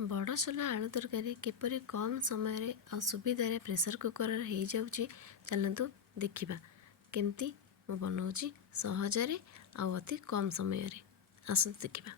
बड़ सोला आलू तरकारी किपरि कम समय और सुविधार प्रेसर कुकर हो जाऊँगी चलतु देखा केमती मु बनाऊँगी सहजरे आउ अति कम समय आसतु देखा।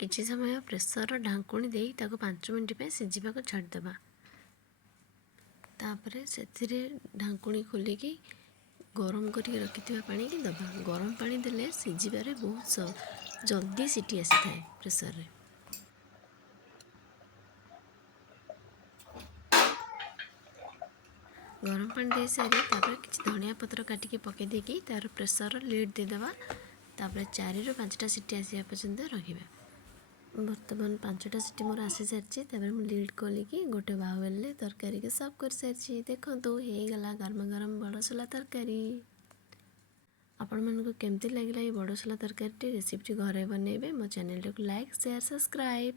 किसी समय प्रेसर ढाकुणी दे 5 मिनट सिझा छाड़देवा। तापर से ढाकुणी खोलिकी गरम करके रखि पानी की दबा। गरम पानी देले सिझिबारे बहुत जल्दी सीटी आसी थाए प्रेसर रे। गरम पानी दे सारी तापर किछि धनिया पत्र काटिकी पके देकी तार प्रेसर लिड दे देबा। तापर 4 ରୁ 5टा सीटी आसिया पर्यंत रखिबा। बर्तमान 5टा सीटी मोर आसी सारी। तापर मु लिड खोलिकी गोटे बाउल रे तरकारी के सर्व कर सारी। देखंतु हे गला गरम गरम बड़सोला तरकारी। आपण मानको केमती लागिला ए बड़सोला तरकारी रेसिपी घरे बनेबे। मो चैनल को लाइक शेयर सब्सक्राइब।